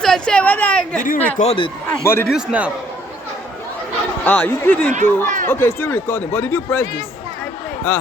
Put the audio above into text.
me to check whether I Did you record it? But did you snap? Ah, you didn't do. Okay, still recording. But did you press this? I pressed. Uh-huh.